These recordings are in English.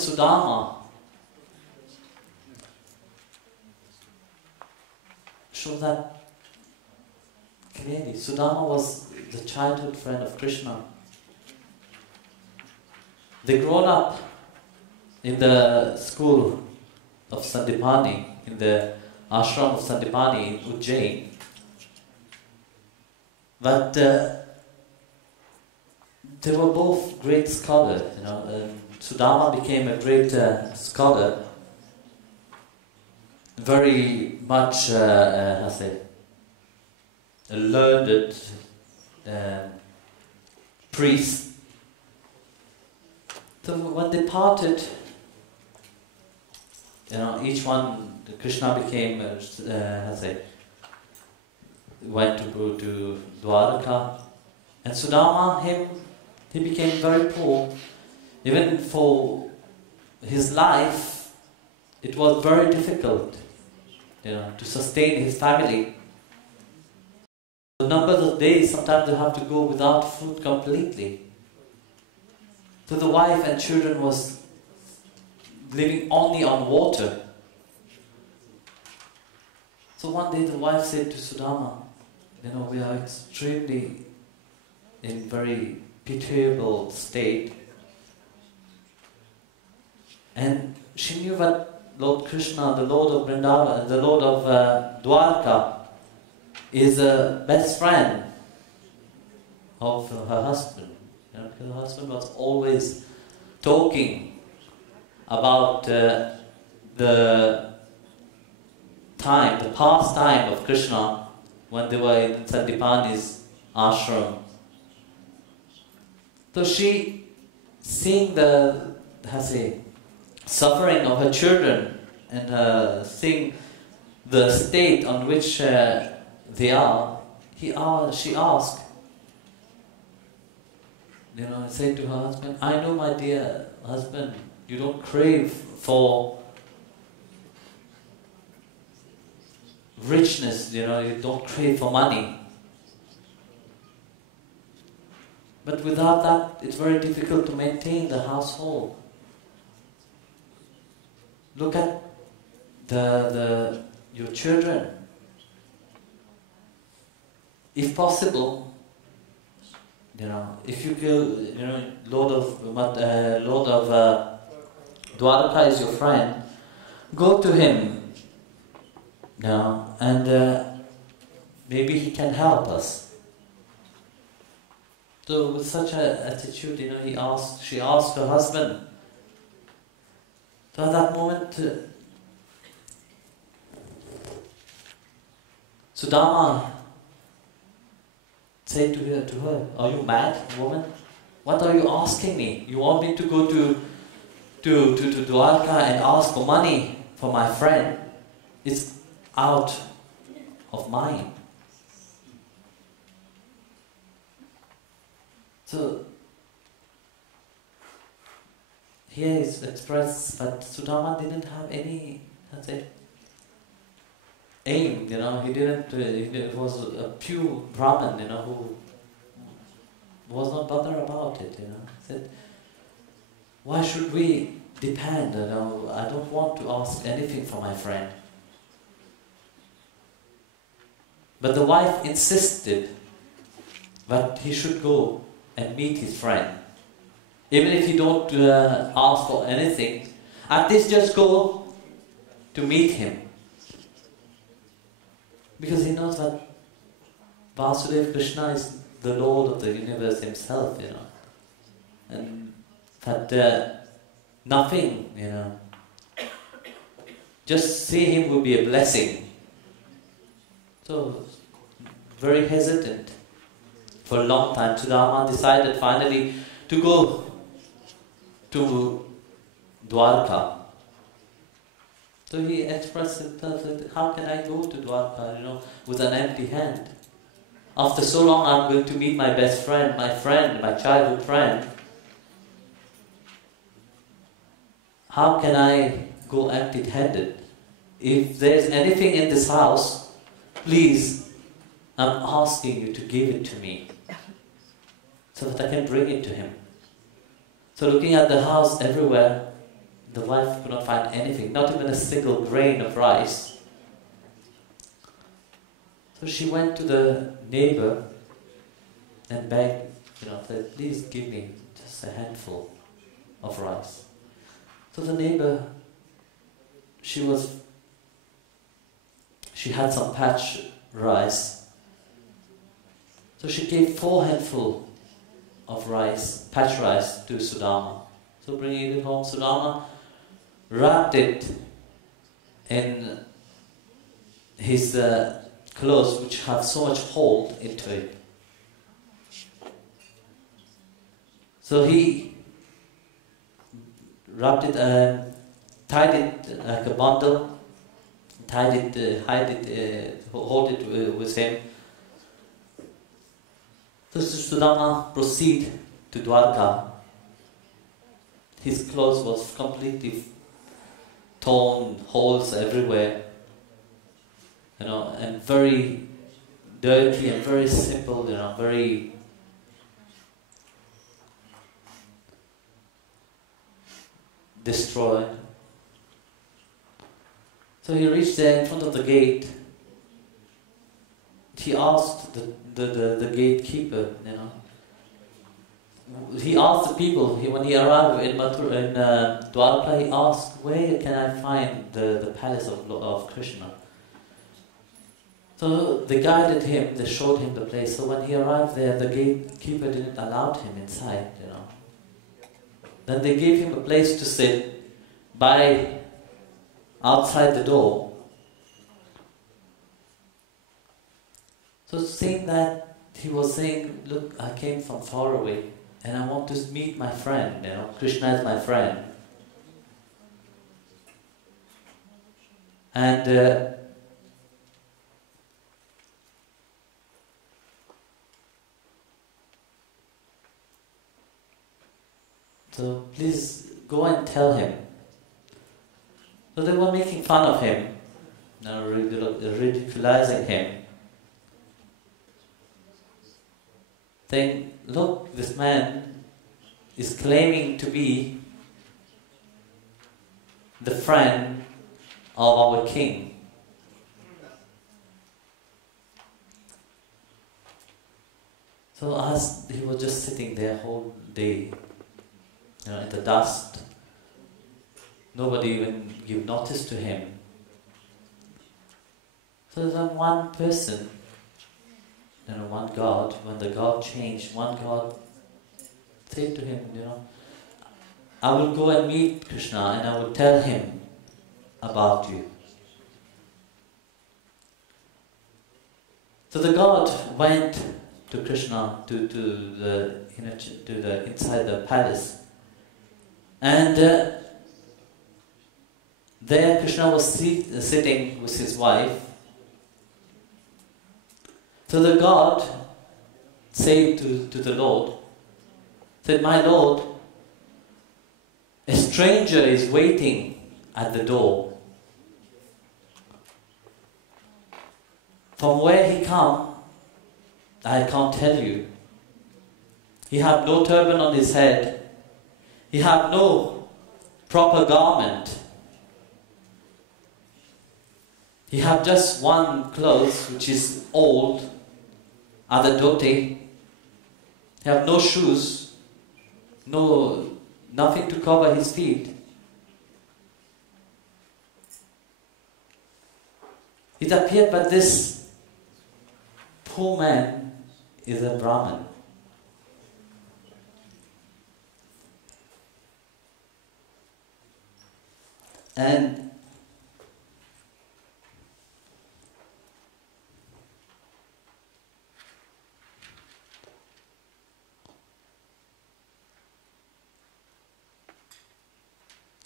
Sudama show that clearly. Sudama was the childhood friend of Krishna. They grown up in the school of Sandipani, in the ashram of Sandipani in Ujjain. But they were both great scholars, you know. Sudama became a great scholar, very much, how to say, a learned priest. So when they parted, you know, each one, Krishna became, how to say, went to go to Dwarka, and Sudama, he became very poor. Even for his life, it was very difficult, you know, to sustain his family. The number of days, sometimes they have to go without food completely. So the wife and children was living only on water. So one day the wife said to Sudama, you know, we are extremely in very pitiable state. And she knew that Lord Krishna, the Lord of Vrindavan, the Lord of Dwarka, is a best friend of her husband. You know, because her husband was always talking about the past time of Krishna when they were in Sandipani's ashram. So she, seeing the, how to say, suffering of her children and seeing the state on which they are, she asked, you know, said to her husband, I know, my dear husband, you don't crave for richness, you know, you don't crave for money. But without that, it's very difficult to maintain the household. Look at your children. If possible, you know, if you go, you know, Lord of Dwarka is your friend, go to him, you know, and maybe he can help us. So with such an attitude, you know, she asked her husband. So at that moment, Sudama said to her, are you mad, woman? What are you asking me? You want me to go to Dwarka and ask for money for my friend? It's out of mind. So here is expressed that Sudama didn't have any, let's say, aim, you know, he was a pure Brahmin, you know, who was not bothered about it, you know. He said, why should we depend, you know, I don't want to ask anything from my friend. But the wife insisted that he should go and meet his friend. Even if you don't ask for anything, at least just go to meet him. Because he knows that Vasudeva Krishna is the Lord of the universe himself, you know. And that nothing, you know, just see him will be a blessing. So, very hesitant for a long time. Sudama decided finally to go to Dwarka. So he expressed himself that, how can I go to Dwarka, you know, with an empty hand? After so long I'm going to meet my best friend, my childhood friend. How can I go empty-handed? If there's anything in this house, please, I'm asking you to give it to me, so that I can bring it to him. So looking at the house everywhere, the wife could not find anything, not even a single grain of rice. So she went to the neighbor and begged, said, please give me just a handful of rice. So the neighbor, she had some patch rice. So she gave 4 handfuls of rice, patch rice, to Sudama. So bringing it home, Sudama wrapped it in his clothes, which have so much hole into it. So he wrapped it, tied it like a bundle, hold it with him. So Sudama proceeded to Dwarka. His clothes was completely torn, holes everywhere, and very dirty and very simple, very destroyed. So he reached there in front of the gate. He asked the gatekeeper, he asked the people, when he arrived in Dwarka, he asked, where can I find the palace of Krishna? So they guided him, they showed him the place. So when he arrived there, the gatekeeper didn't allow him inside, Then they gave him a place to sit outside the door. So seeing that, he was saying, look, I came from far away and I want to meet my friend, Krishna is my friend. And so please go and tell him. So they were making fun of him, ridiculizing him. Saying, look, this man is claiming to be the friend of our king. So as he was just sitting there whole day, in the dust, nobody even gave notice to him. So there's one person, one God, when the God changed, one God said to him, I will go and meet Krishna and I will tell him about you. So the God went to Krishna to the inside the palace, and there Krishna was sitting with his wife. So the God said to the Lord, said, my Lord, a stranger is waiting at the door. From where he come, I can't tell you. He had no turban on his head. He had no proper garment. He had just one clothes which is old, other dhoti. He have no shoes, nothing to cover his feet. It appeared that this poor man is a Brahmin. And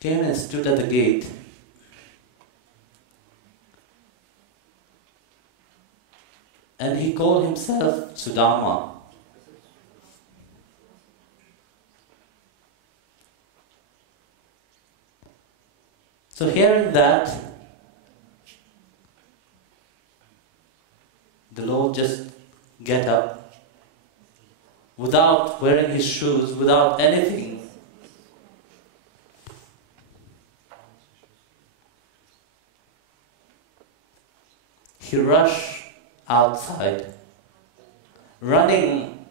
came and stood at the gate. And he called himself Sudama. So hearing that, the Lord just get up, without wearing his shoes, without anything. he rushed outside, running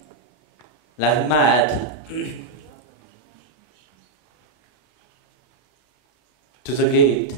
like mad to the gate.